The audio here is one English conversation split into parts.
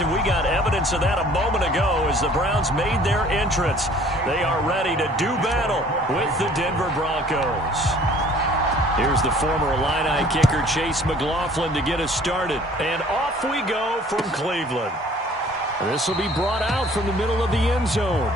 and we got evidence of that a moment ago as the Browns made their entrance. They are ready to do battle with the Denver Broncos. Here's the former Illini kicker, Chase McLaughlin, to get us started. And off we go from Cleveland. This will be brought out from the middle of the end zone.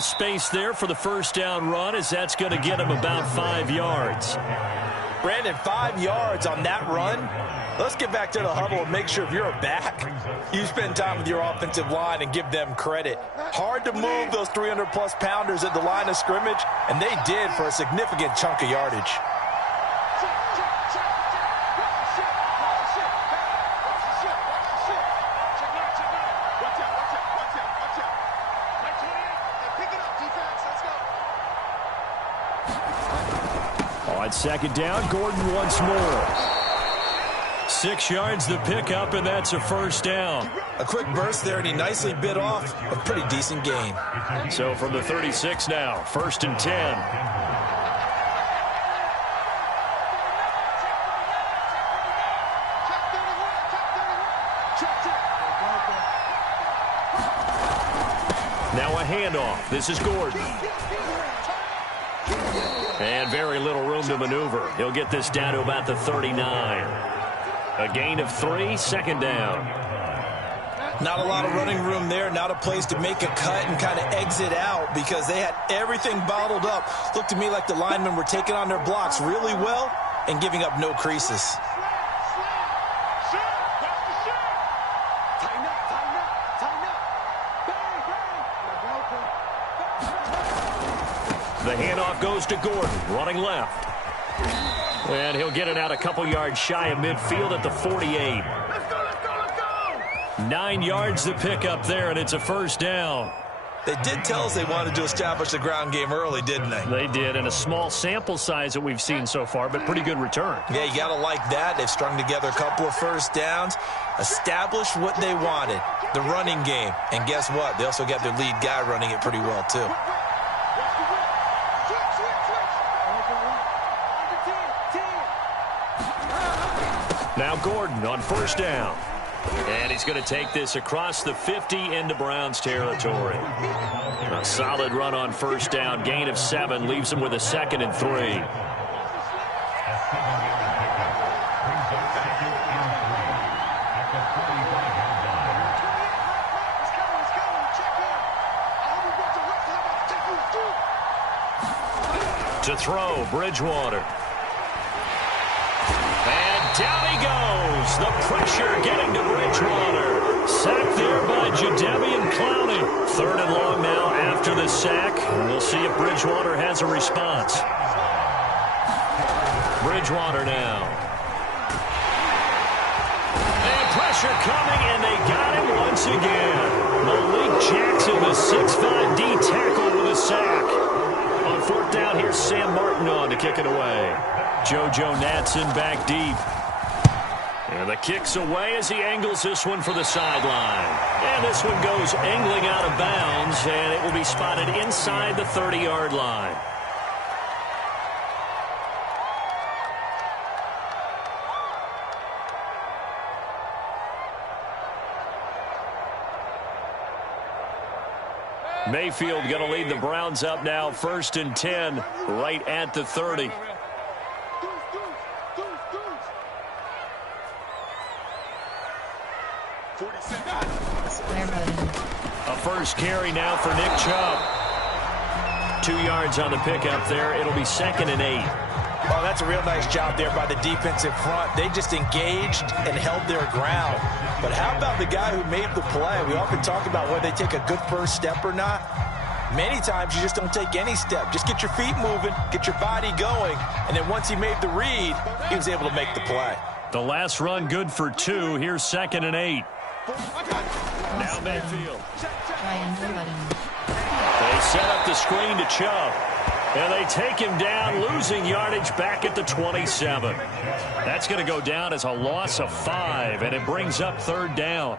Space there for the first down run, as that's going to get him about 5 yards. Brandon, 5 yards on that run. Let's get back to the huddle and make sure if you're a back, you spend time with your offensive line and give them credit. Hard to move those 300-plus pounders at the line of scrimmage, and they did for a significant chunk of yardage. Second down, Gordon once more. 6 yards the pickup, and that's a first down. A quick burst there, and he nicely bit off a pretty decent gain. So from the 36 now, 1st and 10. Now a handoff. This is Gordon. And very little room to maneuver. He'll get this down to about the 39. A gain of 3, second down. Not a lot of running room there. Not a place to make a cut and kind of exit out because they had everything bottled up. Looked to me like the linemen were taking on their blocks really well and giving up no creases. The handoff goes to Gordon, running left. And he'll get it out a couple yards shy of midfield at the 48. 9 yards to pick up there, and it's a first down. They did tell us they wanted to establish the ground game early, didn't they? They did, and a small sample size that we've seen so far, but pretty good return. Yeah, you got to like that. They've strung together a couple of first downs, established what they wanted, the running game. And guess what? They also got their lead guy running it pretty well, too. Now Gordon on first down. And he's going to take this across the 50 into Browns territory. A solid run on first down. Gain of 7 leaves him with a 2nd and 3. To throw, Bridgewater. Down he goes. The pressure getting to Bridgewater. Sacked there by Jadeveon Clowney. 3rd and long now after the sack. We'll see if Bridgewater has a response. Bridgewater now. And pressure coming, and they got him once again. Malik Jackson, the 6'5" D tackle with a sack. On 4th down, here's Sam Martin on to kick it away. JoJo Natson back deep. And the kick's away as he angles this one for the sideline. And this one goes angling out of bounds, and it will be spotted inside the 30-yard line. Mayfield going to lead the Browns up now, 1st and 10, right at the 30. A first carry now for Nick Chubb. 2 yards on the pickup there. It'll be 2nd and 8. Oh, that's a real nice job there by the defensive front. They just engaged and held their ground. But how about the guy who made the play? We often talk about whether they take a good first step or not. Many times you just don't take any step. Just get your feet moving, get your body going, and then once he made the read, he was able to make the play. The last run good for 2. Here's 2nd and 8. Now midfield. They set up the screen to Chubb. And they take him down, losing yardage back at the 27. That's going to go down as a loss of 5, and it brings up 3rd down.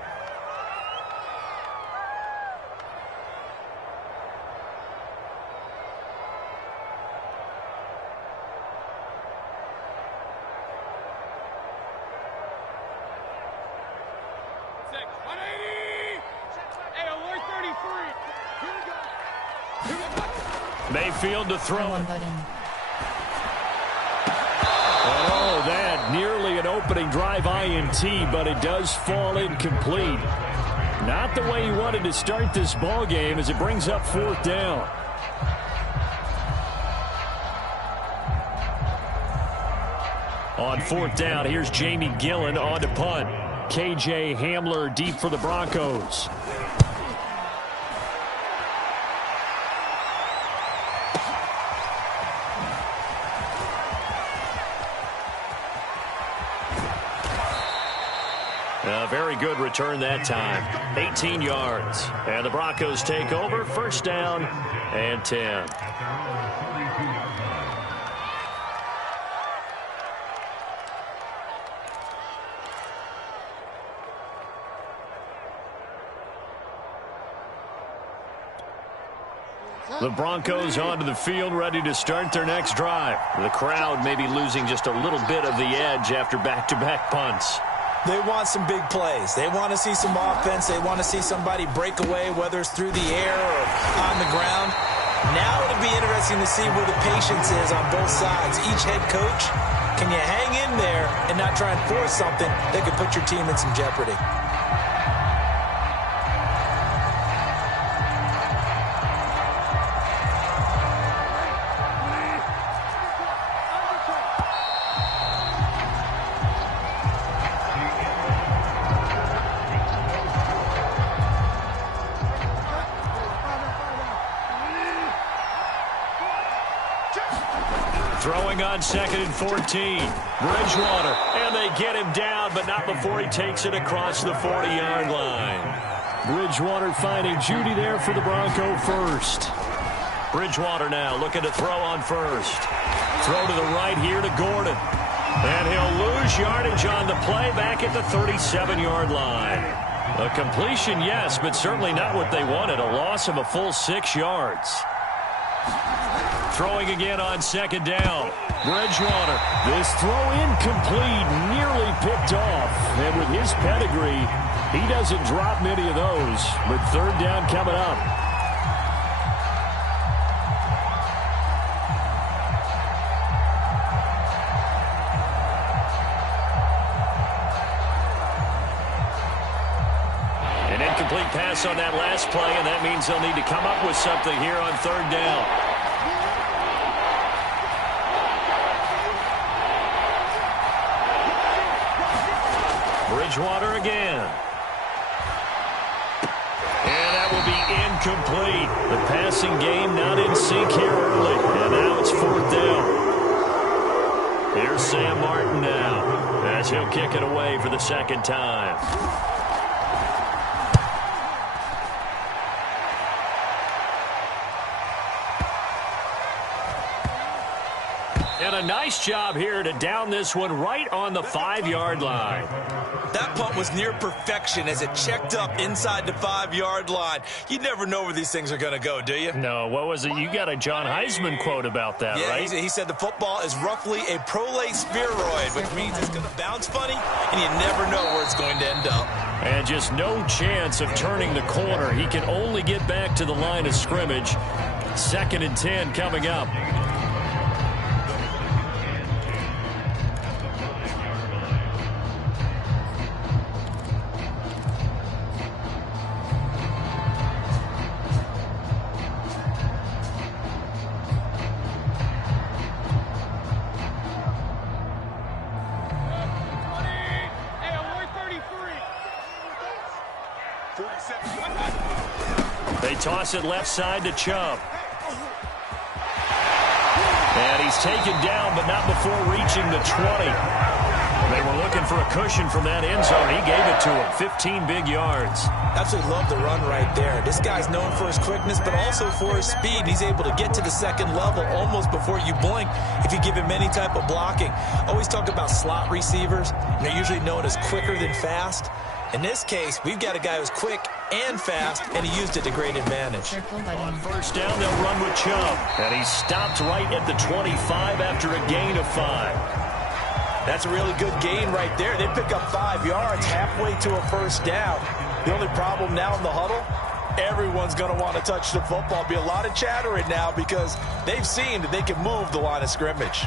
Mayfield to throw. Oh, that nearly an opening drive INT, but it does fall incomplete. Not the way he wanted to start this ball game as it brings up 4th down. On 4th down, here's Jamie Gillen on to punt. KJ Hamler deep for the Broncos. A very good return that time. 18 yards. And the Broncos take over. 1st down and 10. The Broncos onto the field, ready to start their next drive. The crowd may be losing just a little bit of the edge after back-to-back punts. They want some big plays. They want to see some offense. They want to see somebody break away, whether it's through the air or on the ground. Now it'll be interesting to see where the patience is on both sides. Each head coach, can you hang in there and not try and force something that could put your team in some jeopardy? Throwing on 2nd and 14. Bridgewater, and they get him down, but not before he takes it across the 40-yard line. Bridgewater finding Judy there for the Bronco first. Bridgewater now looking to throw on first. Throw to the right here to Gordon. And he'll lose yardage on the play back at the 37-yard line. A completion, yes, but certainly not what they wanted. A loss of a full 6 yards. Throwing again on 2nd down. Bridgewater. This throw incomplete, nearly picked off. And with his pedigree, he doesn't drop many of those. But 3rd down coming up. An incomplete pass on that last play, and that means they'll need to come up with something here on 3rd down. Bridgewater again. And that will be incomplete. The passing game not in sync here early. And now it's 4th down. Here's Sam Martin now as he'll kick it away for the 2nd time. And a nice job here to down this one right on the 5-yard line. That punt was near perfection as it checked up inside the 5-yard line. You never know where these things are going to go, do you? No, what was it? You got a John Heisman quote about that, right? He said the football is roughly a prolate spheroid, which means it's going to bounce funny, and you never know where it's going to end up. And just no chance of turning the corner. He can only get back to the line of scrimmage. 2nd and 10 coming up. toss it left side to Chubb. And he's taken down, but not before reaching the 20. They were looking for a cushion from that end zone. He gave it to him. 15 big yards. Absolutely love the run right there. This guy's known for his quickness, but also for his speed. He's able to get to the second level almost before you blink if you give him any type of blocking. Always talk about slot receivers. They're usually known as quicker than fast. In this case, we've got a guy who's quick and fast, and he used it to great advantage. On first down, they'll run with Chubb. And he stopped right at the 25 after a gain of 5. That's a really good gain right there. They pick up 5 yards halfway to a first down. The only problem now in the huddle, everyone's going to want to touch the football. Be a lot of chattering now because they've seen that they can move the line of scrimmage.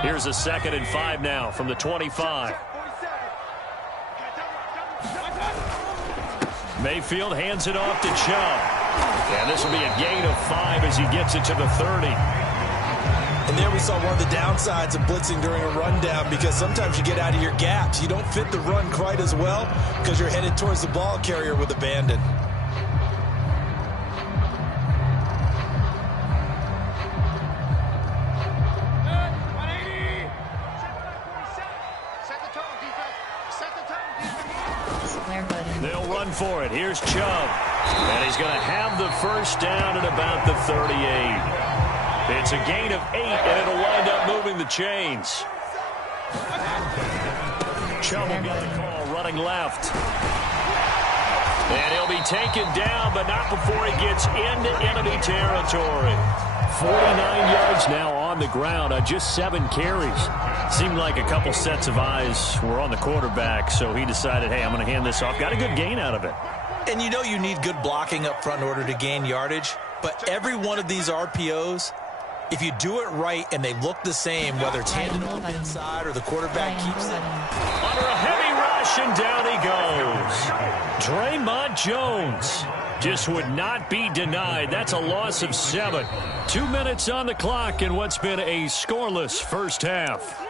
Here's a 2nd and 5 now from the 25. Mayfield hands it off to Chubb. And this will be a gain of 5 as he gets it to the 30. And there we saw one of the downsides of blitzing during a rundown because sometimes you get out of your gaps. You don't fit the run quite as well because you're headed towards the ball carrier with abandon. They'll run for it. Here's Chubb. And he's going to have the first down at about the 38. It's a gain of 8, and it'll wind up moving the chains. Chubb will get the call running left. And he'll be taken down, but not before he gets into enemy territory. 49 yards now on the ground on just 7 carries. Seemed like a couple sets of eyes were on the quarterback, so he decided, hey, I'm going to hand this off. Got a good gain out of it. And you know you need good blocking up front in order to gain yardage, but every one of these RPOs, if you do it right and they look the same, whether it's handed off inside or the quarterback keeps it. Under a heavy rush, and down he goes. Draymond Jones just would not be denied. That's a loss of 7. 2 minutes on the clock in what's been a scoreless first half.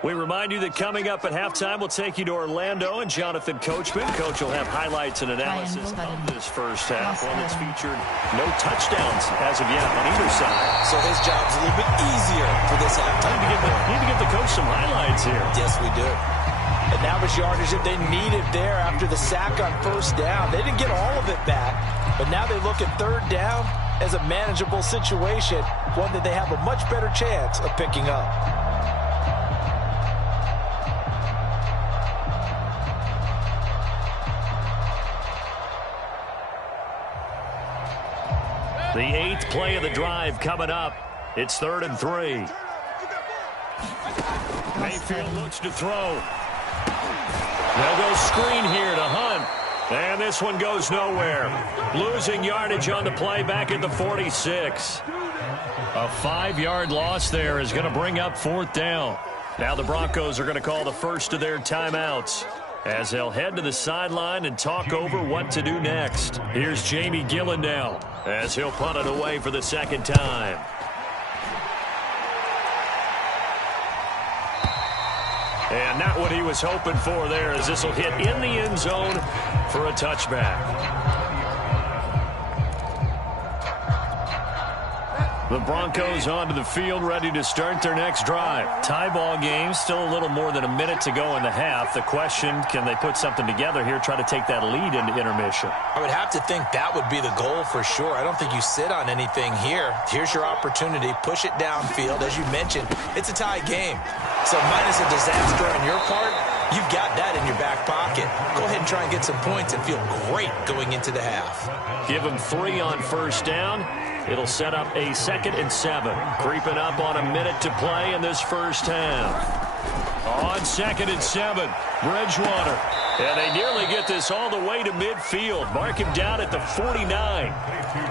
We remind you that coming up at halftime, we'll take you to Orlando and Jonathan Coachman. Coach will have highlights and analysis of this first half. One that's featured no touchdowns as of yet on either side. So his job's a little bit easier for this halftime. Need to get the coach some highlights here. Yes, we do. And that was yardage that they needed there after the sack on first down. They didn't get all of it back, but now they look at third down as a manageable situation, one that they have a much better chance of picking up. The 8th play of the drive coming up. It's 3rd and 3. Mayfield looks to throw. They'll go screen here to Hunt. And this one goes nowhere. Losing yardage on the play back at the 46. A 5-yard loss there is going to bring up 4th down. Now the Broncos are going to call the first of their timeouts as they'll head to the sideline and talk over what to do next. Here's Jamie Gillen now as he'll punt it away for the 2nd time. And not what he was hoping for there, as this will hit in the end zone for a touchback. The Broncos onto the field, ready to start their next drive. Tie ball game, still a little more than a minute to go in the half. The question, can they put something together here, try to take that lead into intermission? I would have to think that would be the goal for sure. I don't think you sit on anything here. Here's your opportunity. Push it downfield. As you mentioned, it's a tie game. So minus a disaster on your part, you've got that in your back pocket. Go ahead and try and get some points and feel great going into the half. Give them 3 on first down. It'll set up a 2nd and 7. Creeping up on a minute to play in this first half. On 2nd and 7, Bridgewater. And they nearly get this all the way to midfield. Mark him down at the 49.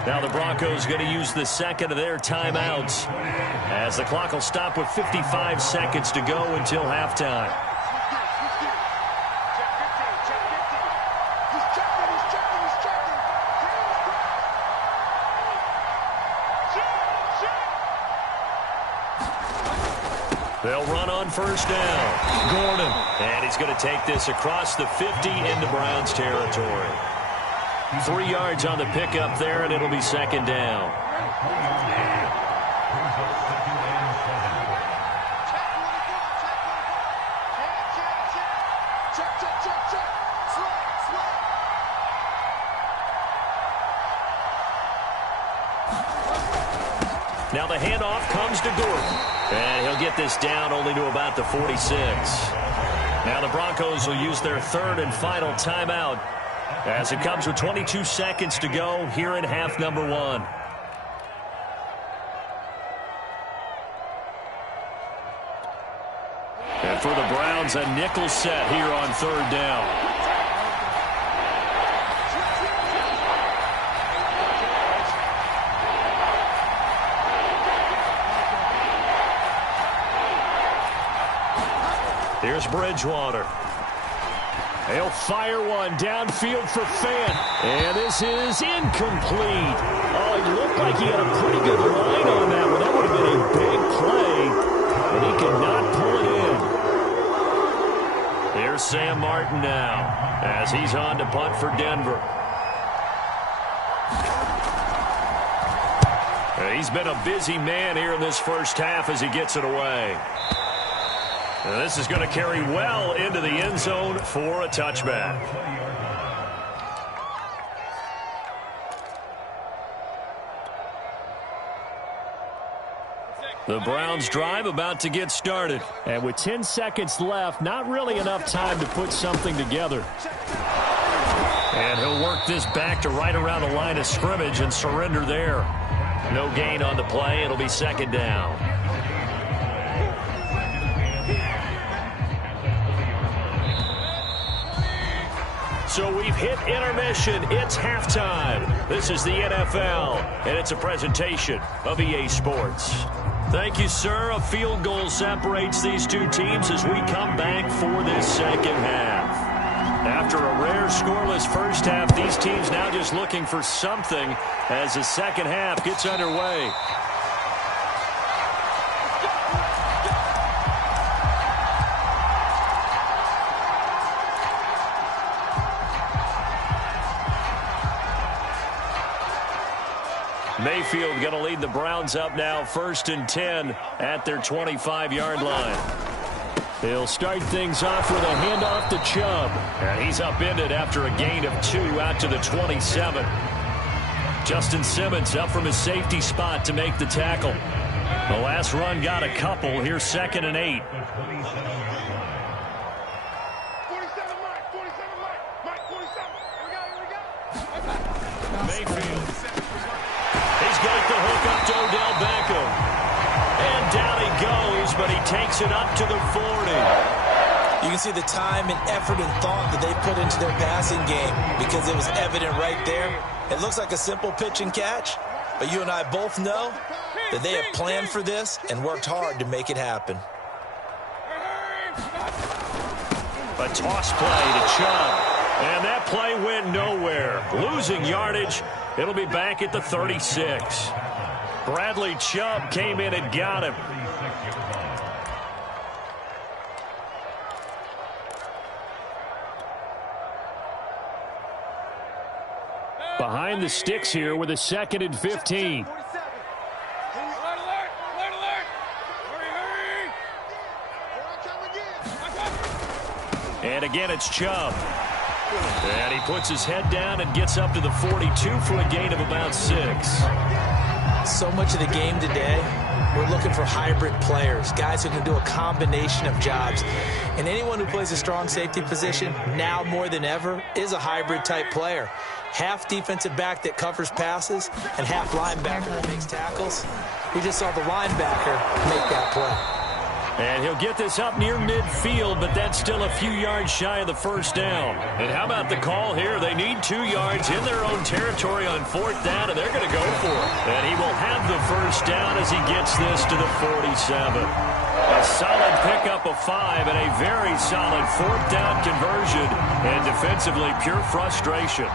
Now the Broncos going to use the 2nd of their timeouts, as the clock will stop with 55 seconds to go until halftime. They'll run on first down. Gordon. And he's going to take this across the 50 into Browns territory. 3 yards on the pickup there, and it'll be second down. Now the handoff comes to Gordon. And he'll get this down only to about the 46. Now the Broncos will use their third and final timeout as it comes with 22 seconds to go here in half number 1. And for the Browns, a nickel set here on third down. Here's Bridgewater. He'll fire one downfield for Fant. And this is incomplete. Oh, it looked like he had a pretty good line on that one. That would have been a big play. But he could not pull it in. Here's Sam Martin now as he's on to punt for Denver. He's been a busy man here in this first half as he gets it away. And this is going to carry well into the end zone for a touchback. The Browns drive about to get started. And with 10 seconds left, not really enough time to put something together. And he'll work this back to right around the line of scrimmage and surrender there. No gain on the play. It'll be second down. So we've hit intermission. It's halftime. This is the NFL, and it's a presentation of EA Sports. Thank you, sir. A field goal separates these two teams as we come back for this second half. After a rare scoreless first half, these teams now just looking for something as the second half gets underway. Mayfield going to lead the Browns up now, 1st and 10 at their 25-yard line. He'll start things off with a handoff to Chubb. And he's upended after a gain of 2 out to the 27. Justin Simmons up from his safety spot to make the tackle. The last run got a couple. Here's 2nd and 8. Mayfield. He's got the hook up to Odell Beckham. And down he goes, but he takes it up to the 40. You can see the time and effort and thought that they put into their passing game because it was evident right there. It looks like a simple pitch and catch, but you and I both know that they have planned for this and worked hard to make it happen. A toss play to Chubb. And that play went nowhere. Losing yardage. It'll be back at the 36. Bradley Chubb came in and got him. Behind the sticks here with a 2nd and 15. And again, it's Chubb. And he puts his head down and gets up to the 42 for a gain of about 6. So much of the game today, we're looking for hybrid players, guys who can do a combination of jobs. And anyone who plays a strong safety position, now more than ever, is a hybrid type player. Half defensive back that covers passes and half linebacker that makes tackles. We just saw the linebacker make that play. And he'll get this up near midfield, but that's still a few yards shy of the first down. And how about the call here? They need 2 yards in their own territory on 4th down, and they're going to go for it. And he will have the first down as he gets this to the 47. A solid pickup of 5 and a very solid 4th down conversion. And defensively, pure frustration.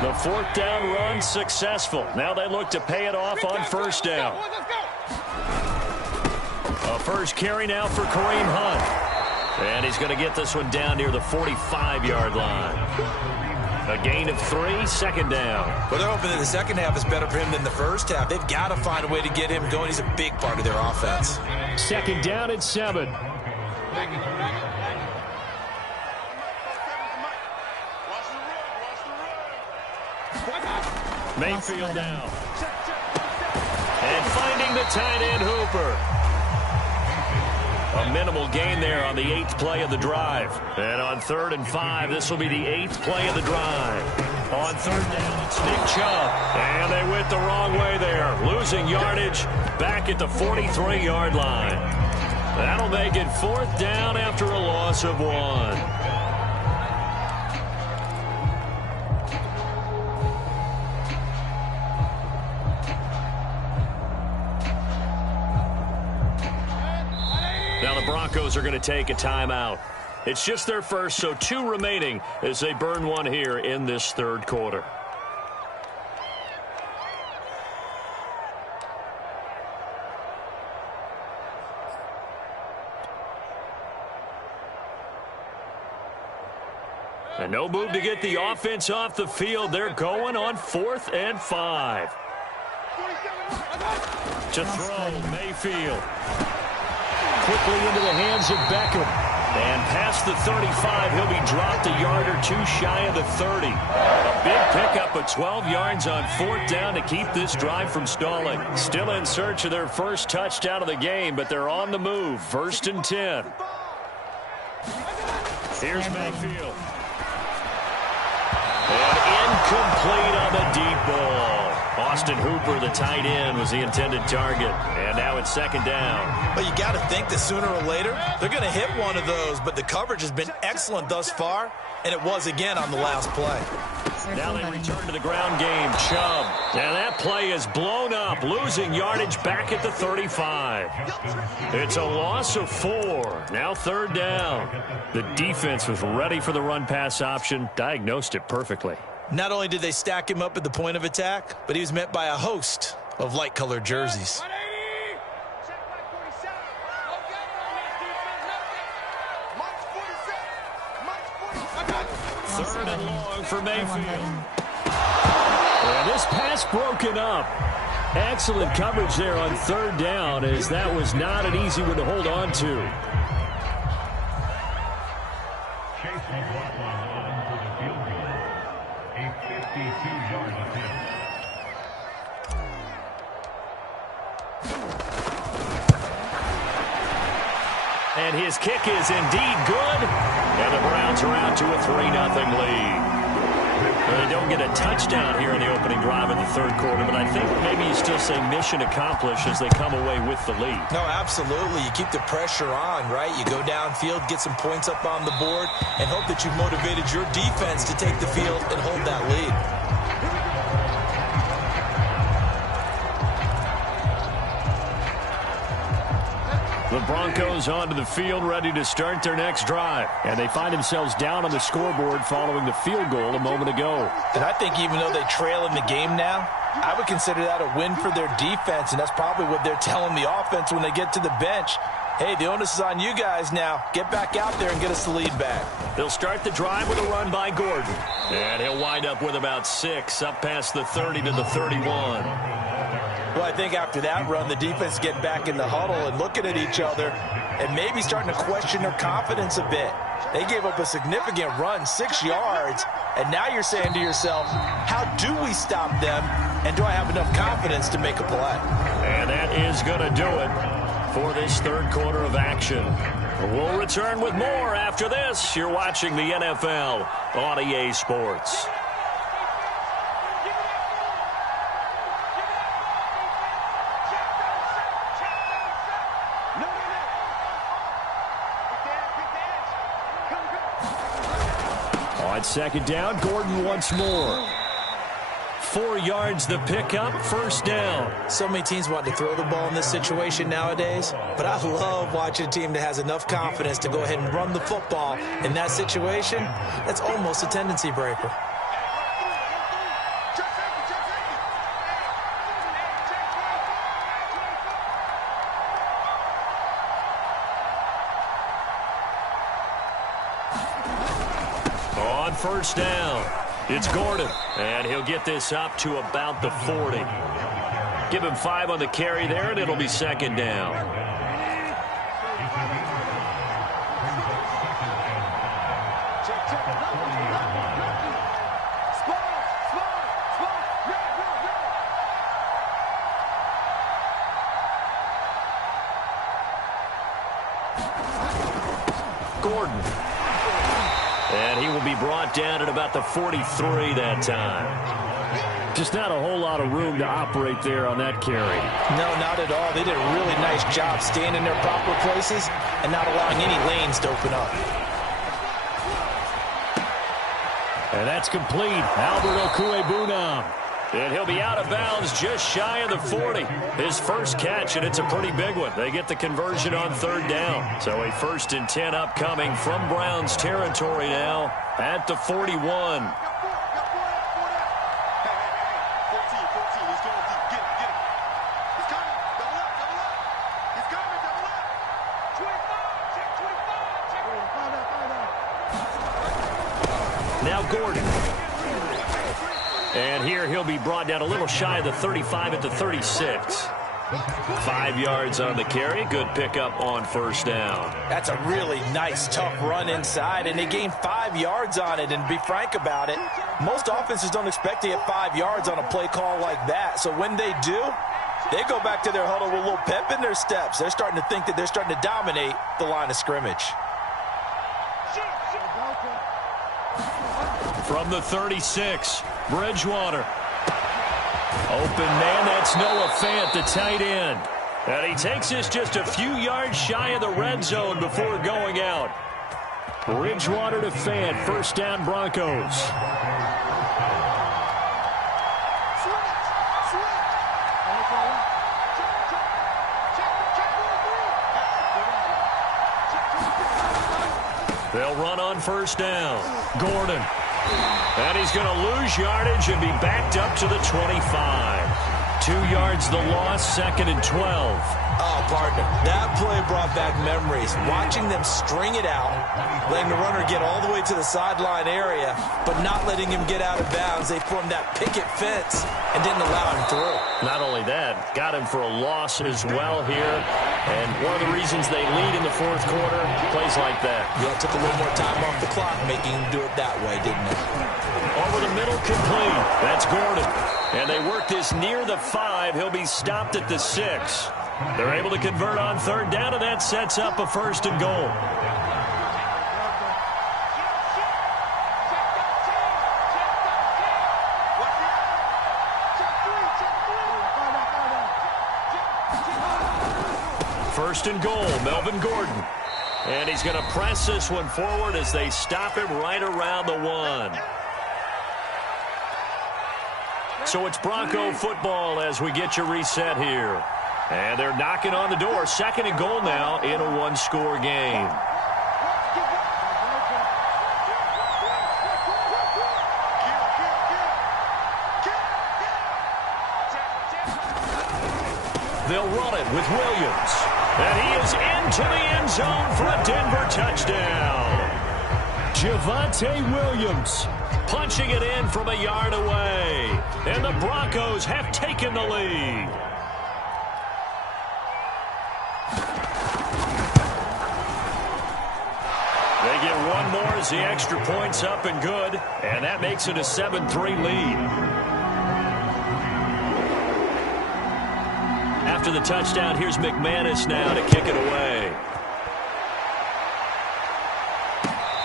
The 4th down run successful. Now they look to pay it off on 1st down. A first carry now for Kareem Hunt. And he's going to get this one down near the 45-yard line. A gain of 3, second down. Well, they're hoping that the second half is better for him than the first half. They've got to find a way to get him going. He's a big part of their offense. Second down at 7. Mayfield now. And finding the tight end Hooper. A minimal gain there on the 8th play of the drive. And on 3rd and 5, this will be the 8th play of the drive. On 3rd down, it's Nick Chubb. And they went the wrong way there. Losing yardage back at the 43-yard line. That'll make it 4th down after a loss of 1. Now the Broncos are going to take a timeout. It's just their first, so 2 remaining as they burn one here in this 3rd quarter. And no move to get the offense off the field. They're going on 4th and 5. To throw, Mayfield. Quickly into the hands of Beckham. And past the 35, he'll be dropped a yard or 2 shy of the 30. A big pickup of 12 yards on 4th down to keep this drive from stalling. Still in search of their first touchdown of the game, but they're on the move. 1st and 10. Here's Mayfield. And incomplete on the deep ball. Austin Hooper, the tight end, was the intended target. And now it's 2nd down. But you got to think that sooner or later, they're going to hit one of those. But the coverage has been excellent thus far, and it was again on the last play. Now they return to the ground game. Chubb. And that play is blown up, losing yardage back at the 35. It's a loss of 4. Now 3rd down. The defense was ready for the run-pass option, diagnosed it perfectly. Not only did they stack him up at the point of attack, but he was met by a host of light-colored jerseys. Third and long for Mayfield. And this pass broken up. Excellent coverage there on 3rd down, as that was not an easy one to hold on to. And his kick is indeed good. And the Browns are out to a 3-0 lead. They don't get a touchdown here in the opening drive of the 3rd quarter, but I think maybe you still say mission accomplished as they come away with the lead. No, absolutely. You keep the pressure on, right? You go downfield, get some points up on the board, and hope that you've motivated your defense to take the field and hold that lead. The Broncos onto the field, ready to start their next drive. And they find themselves down on the scoreboard following the field goal a moment ago. And I think even though they trail in the game now, I would consider that a win for their defense, and that's probably what they're telling the offense when they get to the bench. Hey, the onus is on you guys now. Get back out there and get us the lead back. They'll start the drive with a run by Gordon. And he'll wind up with about 6, up past the 30 to the 31. Well, I think after that run, the defense get back in the huddle and looking at each other and maybe starting to question their confidence a bit. They gave up a significant run, 6 yards, and now you're saying to yourself, how do we stop them, and do I have enough confidence to make a play? And that is going to do it for this 3rd quarter of action. We'll return with more after this. You're watching the NFL on EA Sports. On 2nd down, Gordon once more. 4 yards the pickup, 1st down. So many teams want to throw the ball in this situation nowadays, but I love watching a team that has enough confidence to go ahead and run the football in that situation. That's almost a tendency breaker. On first down, it's Gordon, and he'll get this up to about the 40. Give him 5 on the carry there, and it'll be second down. Gordon. And he will be brought down at about the 43 that time. Just not a whole lot of room to operate there on that carry. No, not at all. They did a really nice job staying in their proper places and not allowing any lanes to open up. And that's complete. Albert Okwuegbunam. And he'll be out of bounds just shy of the 40. His first catch, and it's a pretty big one. They get the conversion on third down. So a 1st and 10 upcoming from Browns territory now at the 41. Now Gordon. And here he'll be brought down a little shy of the 35 at the 36. 5 yards on the carry. Good pickup on first down. That's a really nice, tough run inside, and they gained 5 yards on it. And to be frank about it, most offenses don't expect to get 5 yards on a play call like that. So when they do, they go back to their huddle with a little pep in their steps. They're starting to think that they're starting to dominate the line of scrimmage. From the 36, Bridgewater. Open man, that's Noah Fant, the tight end. And he takes this just a few yards shy of the red zone before going out. Bridgewater to Fant, first down Broncos. They'll run on first down. Gordon. And he's going to lose yardage and be backed up to the 25. 2 yards the loss, 2nd and 12. Oh, partner, that play brought back memories. Watching them string it out, letting the runner get all the way to the sideline area, but not letting him get out of bounds. They formed that picket fence and didn't allow him through. Not only that, got him for a loss as well here. And one of the reasons they lead in the 4th quarter, plays like that. Yeah, it took a little more time off the clock, making him do it that way, didn't it? Over the middle, complete. That's Gordon. And they work this near the 5. He'll be stopped at the 6. They're able to convert on third down, and that sets up a 1st and goal. First and goal, Melvin Gordon. And he's going to press this one forward as they stop him right around the 1. So it's Bronco football as we get you reset here. And they're knocking on the door. 2nd and goal now in a 1-score game. They'll run it with Williams. And he is into the end zone for a Denver touchdown. Javonte Williams punching it in from a yard away. And the Broncos have taken the lead. They get one more as the extra point's up and good. And that makes it a 7-3 lead. After the touchdown, here's McManus now to kick it away.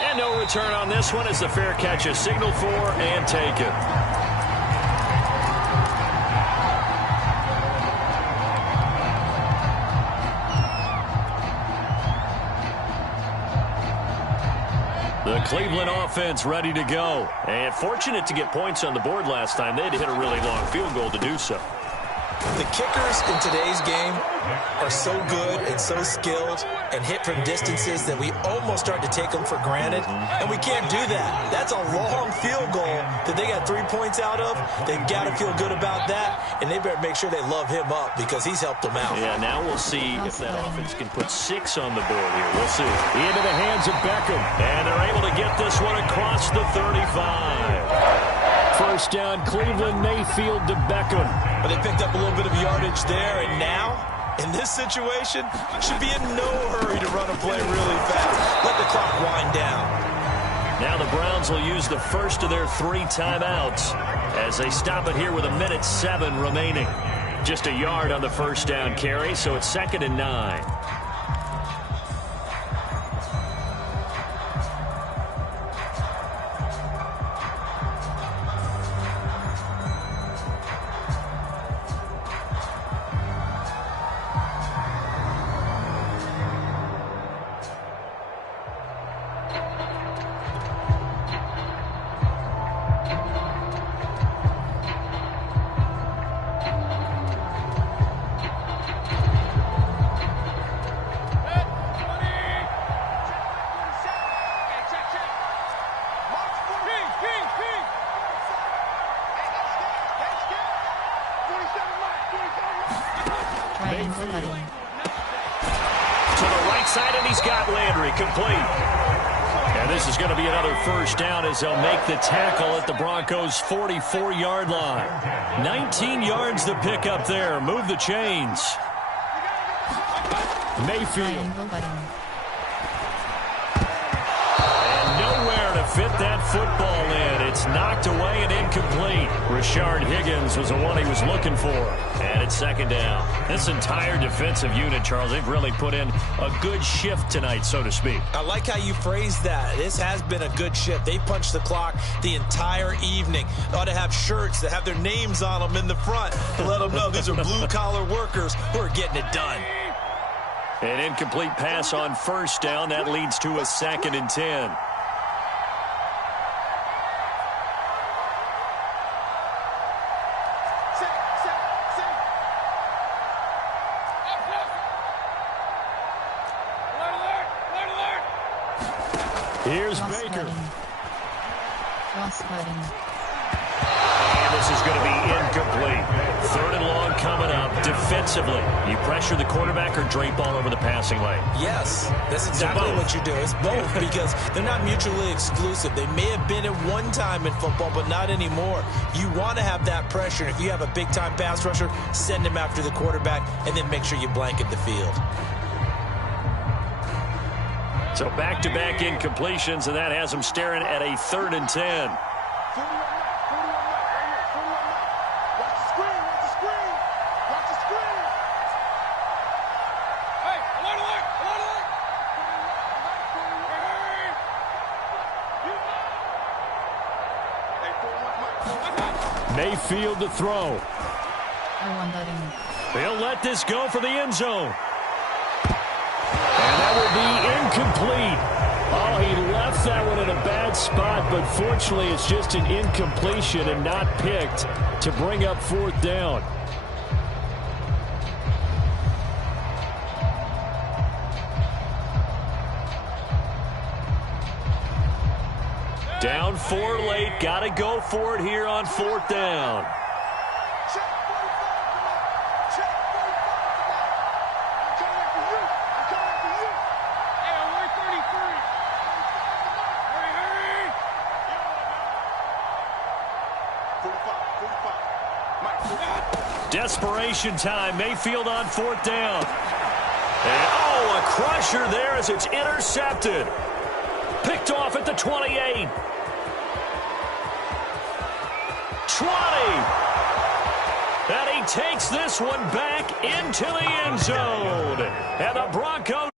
And no return on this one as the fair catch is signaled for and taken. The Cleveland offense ready to go. And fortunate to get points on the board last time. They had to hit a really long field goal to do so. The kickers in today's game are so good and so skilled and hit from distances that we almost start to take them for granted, and we can't do that. That's a long field goal that they got to 3 points out of, they've got to feel good about that, and they better make sure they love him up because he's helped them out. Yeah, now we'll see if that offense can put 6 on the board here. We'll see. Into the hands of Beckham, and they're able to get this one across the 35. First down, Cleveland, Mayfield to Beckham. But they picked up a little bit of yardage there, and now, in this situation, should be in no hurry to run a play really fast. Let the clock wind down. Now the Browns will use the first of their 3 timeouts as they stop it here with 1:07 remaining. Just a yard on the first down carry, so it's 2nd and 9. To the right side, and he's got Landry complete. And this is going to be another first down as they'll make the tackle at the Broncos' 44-yard line. 19 yards to pick up there. Move the chains. Mayfield. And nowhere to fit that football in. It's knocked away and incomplete. Rashard Higgins was the one he was looking for. And it's 2nd down. This entire defensive unit, Charles, they've really put in a good shift tonight, so to speak. I like how you phrased that. This has been a good shift. They punched the clock the entire evening. They ought to have shirts that have their names on them in the front to let them know these are blue-collar workers who are getting it done. An incomplete pass on first down. That leads to a 2nd and 10. Here's Baker. And this is going to be incomplete. 3rd and long coming up. Defensively, you pressure the quarterback or drape all over the passing lane? Yes, that's exactly what you do. It's both because they're not mutually exclusive. They may have been at one time in football, but not anymore. You want to have that pressure. If you have a big-time pass rusher, send him after the quarterback, and then make sure you blanket the field. So back-to-back incompletions, and that has them staring at a 3rd and 10. Mayfield to throw. He'll let this go for the end zone. And that will be incomplete. Oh, he left that one in a bad spot, but fortunately it's just an incompletion and not picked to bring up 4th down. Down 4 late. Got to go for it here on 4th down. Desperation time. Mayfield on 4th down. And, oh, a crusher there as it's intercepted. Picked off at the 28. 20. And he takes this one back into the end zone. And the Broncos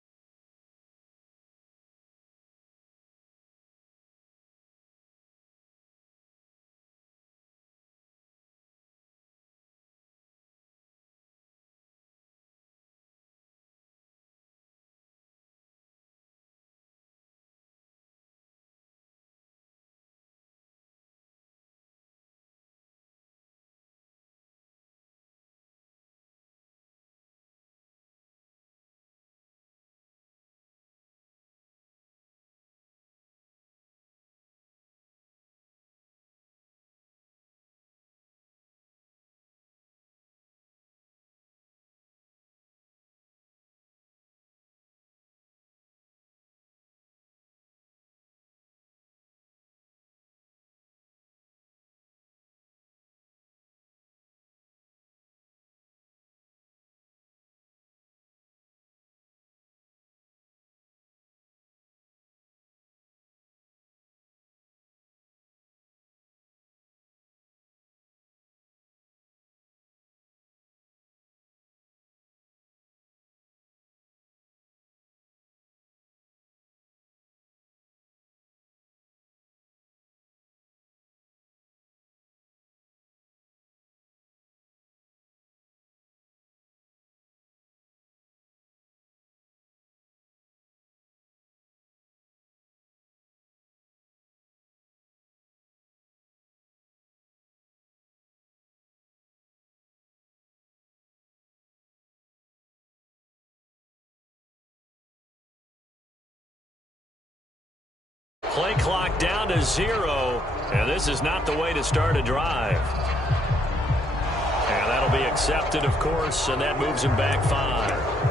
clock down to 0. And this is not the way to start a drive. And that'll be accepted, of course, and that moves him back 5.